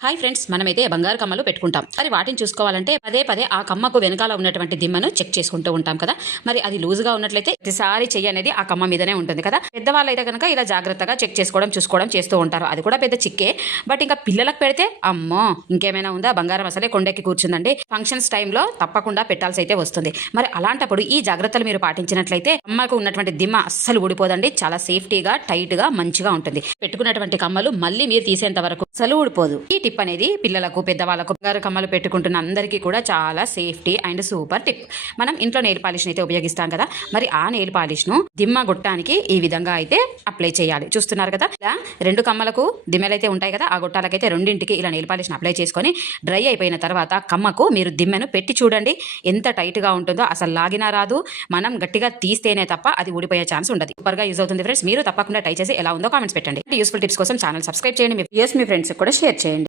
Hi friends మనమైతే బంగారు కమ్మలు పెట్టుకుంటాం. మరి వాటిని చూసుకోవాలంటే పదే పదే ఆ కమ్మకు వెనకాల ఉన్నటువంటి దిమ్మను చెక్ చేసుకుంటూ ఉంటాం కదా. మరి అది లూజుగా ఉన్నట్లయితే ప్రతిసారి చెయ్యి అనేది ఆ కమ్మ మీదనే ఉంటుంది కదా. పెద్దవాళ్ళు అయితే కనుక ఇలా జాగ్రత్తగా చెక్ చేసుకోవడం చూసుకోవడం చేస్తూ ఉంటారు. అది కూడా పెద్ద చిక్కే. బట్ ఇంకా పిల్లలకు పెడితే అమ్మో! ఇంకేమైనా ఉందా? బంగారం అసలే కొండెక్కి కూర్చుందండి. ఫంక్షన్స్ టైంలో తప్పకుండా పెట్టాల్సి అయితే వస్తుంది. మరి అలాంటప్పుడు ఈ జాగ్రత్తలు మీరు పాటించినట్లయితే అమ్మకు ఉన్నటువంటి దిమ్మ అస్సలు ఊడిపోదండి. చాలా సేఫ్టీగా టైట్గా మంచిగా ఉంటుంది. పెట్టుకున్నటువంటి కమ్మలు మళ్ళీ మీరు తీసేంత వరకు అసలు ఊడిపోదు. ఈ టిప్ అనేది పిల్లలకు పెద్దవాళ్ళకు బంగారు కమ్మలు పెట్టుకుంటున్న అందరికీ కూడా చాలా సేఫ్టీ అండ్ సూపర్ టిప్. మనం ఇంట్లో నెయిల్ పాలిష్ అయితే ఉపయోగిస్తాం కదా మరి ఆ నెయిల్ పాలిష్ను దిమ్మ గొట్టానికి ఈ విధంగా అయితే అప్లై చేయాలి. చూస్తున్నారు కదా ఇలా రెండు కమ్మలకు దిమ్మెలైతే ఉంటాయి కదా ఆ గొట్టాలకైతే రెండింటికి ఇలా నెయిల్ పాలిష్ అప్లై చేసుకొని డ్రై అయిపోయిన తర్వాత కమ్మకు మీరు దిమ్మెను పెట్టి చూడండి ఎంత టైట్గా ఉంటుందో అసలు లాగినా రాదు. మనం గట్టిగా తీస్తేనే తప్ప అది ఊడిపోయే ఛాన్స్ ఉండదు. సూపర్గా యూజ్ అవుతుంది ఫ్రెండ్స్ మీరు తప్పకుండా ట్రై చేసి ఎలా ఉందో కామెంట్స్ పెట్టండి. యూస్ఫుల్ టిప్స్ కోసం ఛానల్ సబ్స్క్రైబ్ చేయండి. మీ ఎస్ మీ ఫ్రెండ్స్ కూడా షేర్ చేయండి.